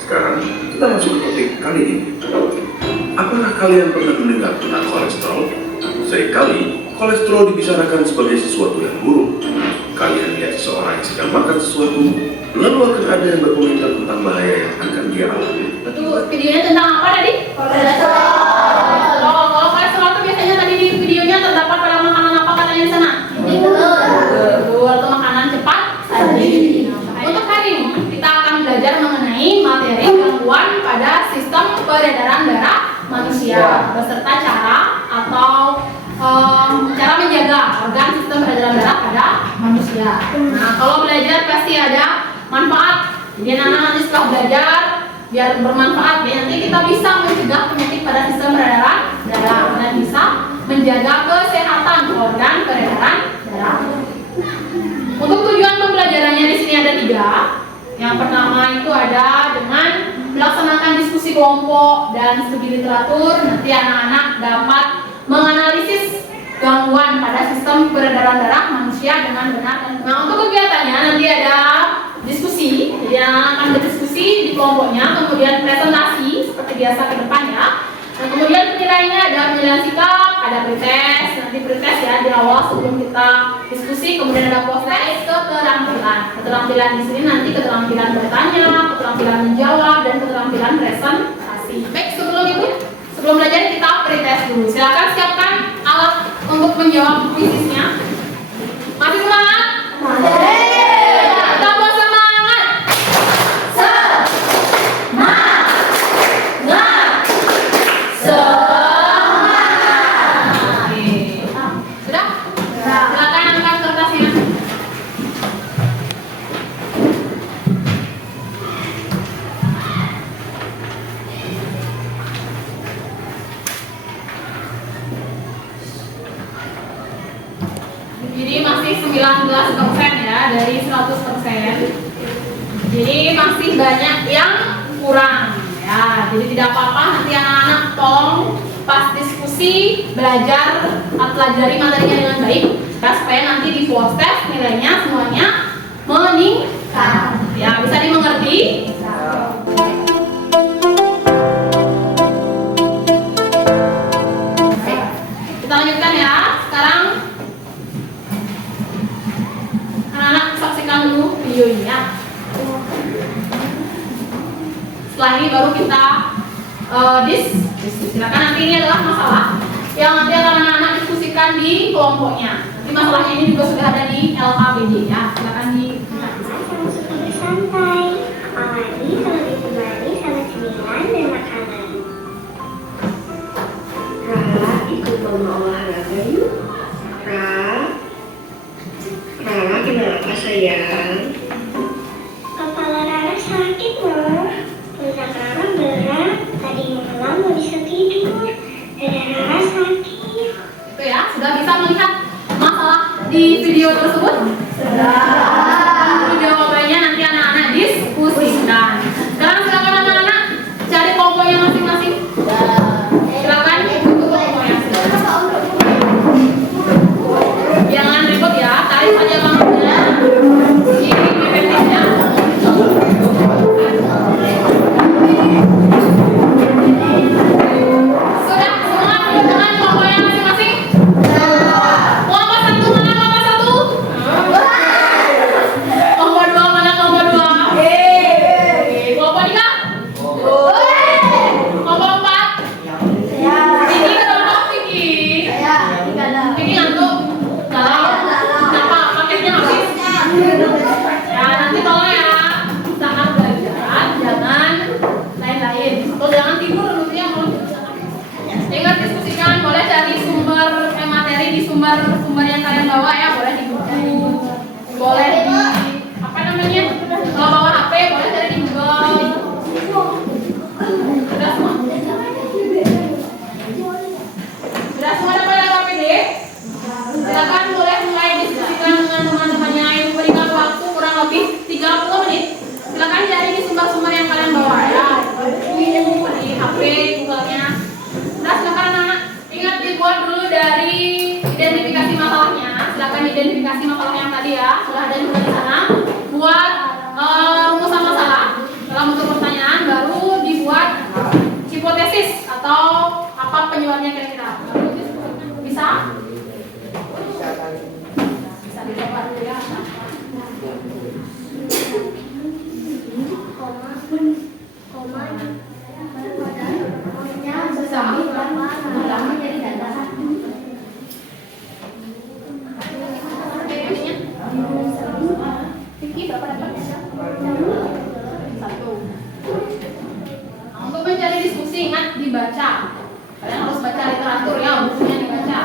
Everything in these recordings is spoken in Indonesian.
Sekarang kita masuk ke topik kali ini. Apakah kalian pernah mendengar tentang kolesterol? Seringkali kolesterol dibicarakan sebagai sesuatu yang buruk. Kalian lihat seseorang yang sedang makan sesuatu, lalu akan ada yang berkomentar tentang bahaya yang akan dia alami. Betul, videonya tentang apa tadi? Kolesterol. Kalau kolesterol itu biasanya tadi di videonya terdapat pada makanan apa katanya di sana? Betul, atau makanan cepat saji. Untuk hari ini kita akan belajar mengenai materi gangguan pada sistem peredaran darah manusia beserta cara atau cara menjaga organ sistem peredaran darah pada manusia. Nah, kalau belajar pasti ada manfaat. Jadi anak-anak nanti setelah belajar biar bermanfaat ya, nanti kita bisa mencegah penyakit pada sistem peredaran darah dan bisa menjaga kesehatan organ peredaran darah. Untuk tujuan pembelajarannya di sini ada 3. Yang pertama itu ada dengan melaksanakan diskusi kelompok dan studi literatur. Nanti anak-anak dapat menganalisis gangguan pada sistem peredaran darah manusia dengan benar. Nah, untuk kegiatannya nanti ada diskusi. Jadi anak-anak akan berdiskusi di kelompoknya, kemudian presentasi seperti biasa ke depan ya. Nah, kemudian penilaiannya ada penilaian sikap, ada pretest, nanti pretest ya di awal sebelum kita diskusi, kemudian ada post-test, keterampilan di sini nanti keterampilan bertanya, keterampilan menjawab, dan keterampilan presentasi. Baik, sebelum belajar kita pretest dulu. Silakan siapkan alat untuk menjawab kuisisnya. Masih semangat? Tambah semangat. Sudah? Silakan angkat kertasnya. Jadi masih 19% ya dari 100%. Jadi masih banyak yang kurang ya. Jadi tidak apa-apa, nanti anak-anak tolong pas diskusi belajar pelajari materinya dengan baik ya, supaya nanti di post test nilainya semuanya meningkat. Ya, bisa dimengerti? Oke. Kita lanjutkan ya. Sekarang anak-anak saksikan dulu video ini ya. Setelah ini baru kita silakan. Nanti ini adalah masalah yang nanti akan anak-anak diskusikan di kelompoknya. Nanti masalahnya ini juga sudah ada di LKPD ya. Silakan di santai, apalagi kalau ditemani sama cemilan dan makanan. Rara, ikut mama olahraga yuk. Rara, kenapa sayang? Kepala Rara sakit, Ma. Pundak Rara berat. Tadi malam nggak bisa tidur. Dada Rara sakit. itu ya. Sudah bisa melihat masalah di video tersebut? Sudah. Video lainnya nanti anak-anak diskusikan. Sekarang silakan anak-anak cari kelompoknya masing-masing. Silakan ikut kelompoknya. Jangan ribut ya, tarik saja tangannya. Ini pipetnya. Sudah semua dengan kelompoknya masing-masing. Kelompok 1 mana kelompok 1? Kelompok 2 mana kelompok 2? Kelompok 3? Kelompok 4? Vicky kelompok Vicky. Vicky ngantuk. Kenapa? Paketnya habis. Ya, nanti tolong ya, saat belajar jangan lain-lain atau jangan tidur dulu ya. Ingat diskusikan, boleh cari sumber materi di sumber yang kalian bawa ya, boleh di buku, boleh di apa namanya, kalau bawa HP boleh cari di Google. Sudah semua? Sudah semua dapat LKPD? Silakan boleh mulai diskusikan dengan teman-temannya. Ibu berikan waktu kurang lebih 30 menit. Silakan cari di sumber-sumber yang kalian bawa ya, di HP, Google-nya. Nah, silakan anak-anak ingat dibuat dulu dari identifikasi masalahnya. Silakan identifikasi masalah yang tadi ya, sudah ada juga di sana. Buat rumusan masalah. Dalam bentuk pertanyaan baru dibuat hipotesis atau apa penyebabnya kira-kira. Baru bisa? Bisa dicoba dulu ya. Untuk mencari diskusi ingat dibaca. Kalian harus baca literatur ya, bukunya dibaca.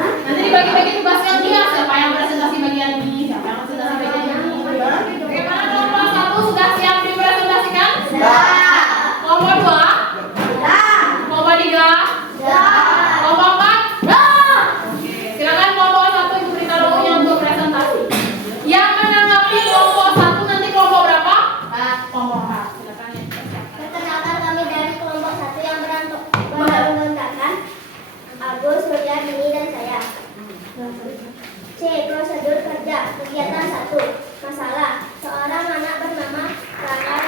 Nanti dibagi-bagi tugasnya dia, siapa yang presentasi bagian ini, siapa yang presentasi bagian ini. Bagaimana kelompok 1 sudah siap dipresentasikan? Sudah. Kelompok 2? Sudah. Kelompok 3? Sudah. Kelompok 4? Sudah. Oke, silakan kelompok 1 ibu berikan waktunya untuk presentasi. Yang menanggapi kelompok 1 nanti kelompok berapa? Kelompok 4. Silakan ya. Perkenalkan kami dari kelompok 1 yang beranggotakan Agus, Surya, Dini, dan saya. C. Prosedur kerja. Kegiatan 1. Masalah. Seorang anak bernama Rana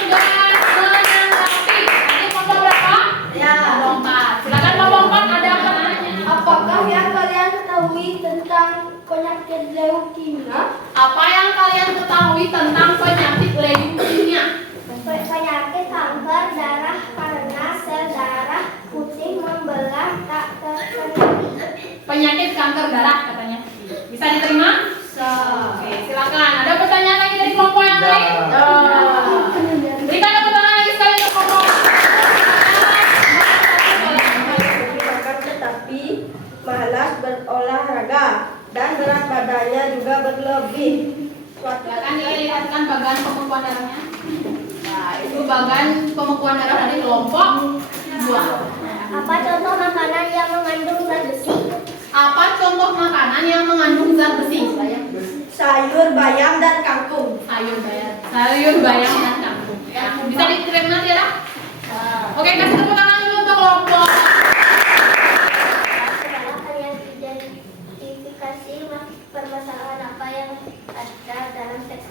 Sudah menanggapi. Nanti kelompok berapa? Ya, kelompok 4. Silakan kelompok 4 ada pertanyaannya. Apakah yang kalian ketahui tentang penyakit leukemia? Apa yang kalian ketahui tentang penyakit leukemia? Penyakit kanker darah karena sel darah putih membelah tak terkendali. Penyakit kanker darah katanya. Bisa diterima? Oke, silakan. Ada pertanyaan lagi dari kelompok yang lain? Berikan tepuk tangan lagi sekali untuk kelompok. Tetapi malas berolahraga dan berat badannya juga berlebih. Silakan dilihatkan bagan pembekuan darahnya. Nah, itu bagan pembekuan darah dari kelompok 2. Apa contoh makanan yang mengandung zat besi? Apa contoh makanan yang mengandung zat besi? Sayur bayam dan kangkung. Sayur bayam dan kangkung. Ya, bisa diterima tidak? Oke, kasih tepuk tangan dulu untuk kelompok. Setelah kalian identifikasi permasalahan apa yang ada dalam teks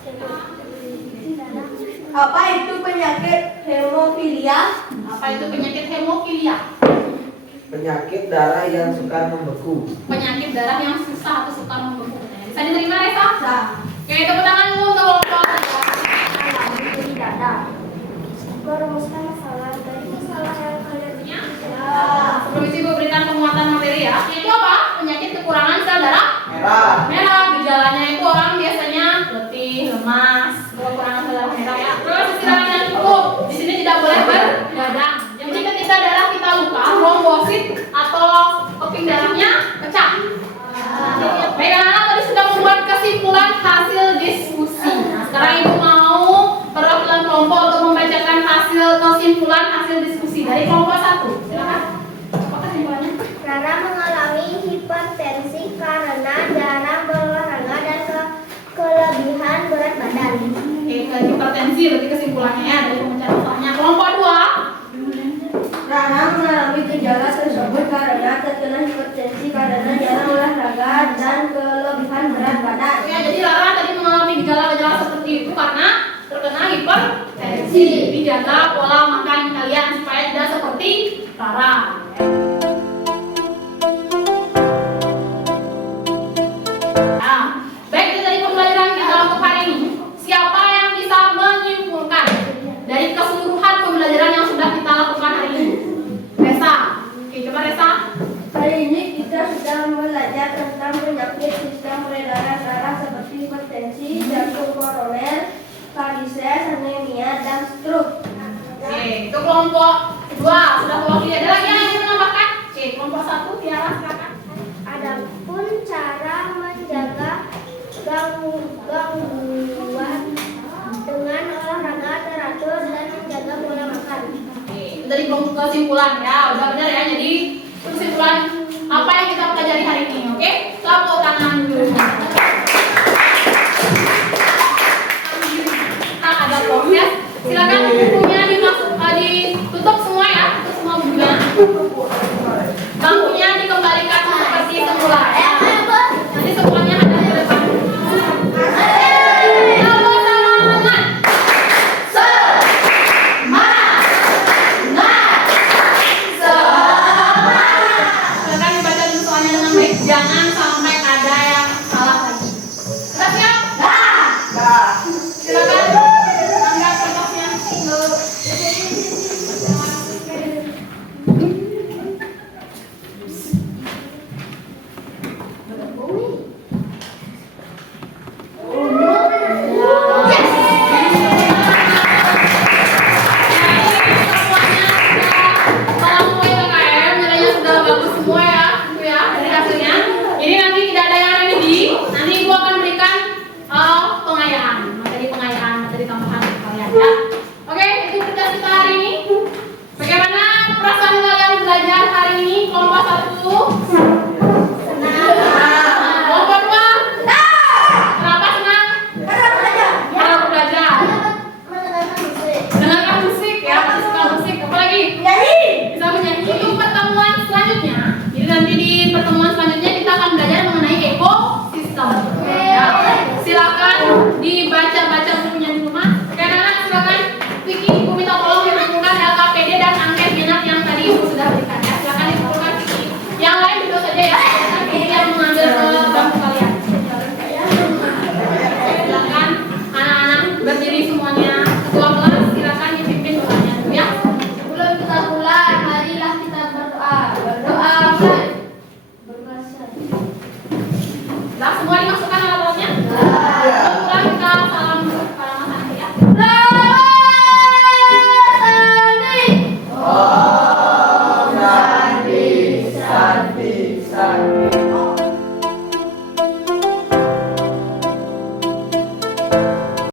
Apa itu penyakit hemofilia? Apa itu penyakit hemofilia? Penyakit darah yang sukar membeku. Penyakit darah yang susah atau sukar membeku. Bisa diterima, Reza? Oke, tepuk tangan dulu untuk kelompok. Merumuskan masalah dari masalah yang kalian Ya. Sebelum itu Ibu berikan penguatan materi ya. Itu apa? Penyakit kekurangan sel darah merah. Gejalanya itu orang biasanya letih, lemas, kekurangan sel darah merah ya. Terus istirahat yang cukup. Di sini tidak boleh bergadang. Jadi ketika darah kita luka, trombosit atau keping darahnya pecah. Baik, anak-anak tadi sudah membuat kesimpulan hasil diskusi. Nah, sekarang Ibu mau perwakilan kelompok untuk membacakan hasil kesimpulan hasil diskusi dari kelompok 1. Silakan. Apa kesimpulannya? Rara mengalami hipertensi karena jarang berolahraga dan kelebihan berat badan. Oke, hipertensi berarti kesimpulannya ya dari pembacaan masalahnya. Kelompok 2. Rana mengalami gejala tersebut karena terkena hipertensi karena jarang olahraga dan kelebihan berat badan. Ya, jadi Rara tadi mengalami gejala-gejala seperti itu karena terkena hipertensi. Dijaga pola makan kalian supaya tidak seperti Rara. Nah, baik itu dari pembelajaran kita untuk hari ini. Siapa yang bisa menyimpulkan dari keseluruhan pembelajaran yang sudah kita lakukan hari ini? Resa. Oke, coba Resa. Hari ini kita sudah belajar tentang penyakit sistem peredaran darah seperti hipertensi, jantung koroner, varises, anemia, dan stroke. Oke, itu kelompok 2 sudah mewakili. Ada lagi yang ingin menambahkan? Oke, kelompok 1 Tiara silakan. Adapun cara menjaga gangguan dengan olahraga Dari kesimpulan ya, udah benar ya. Jadi kesimpulan apa yang kita pelajari hari ini, oke? Tepuk tangan dulu. Ada proses. Silakan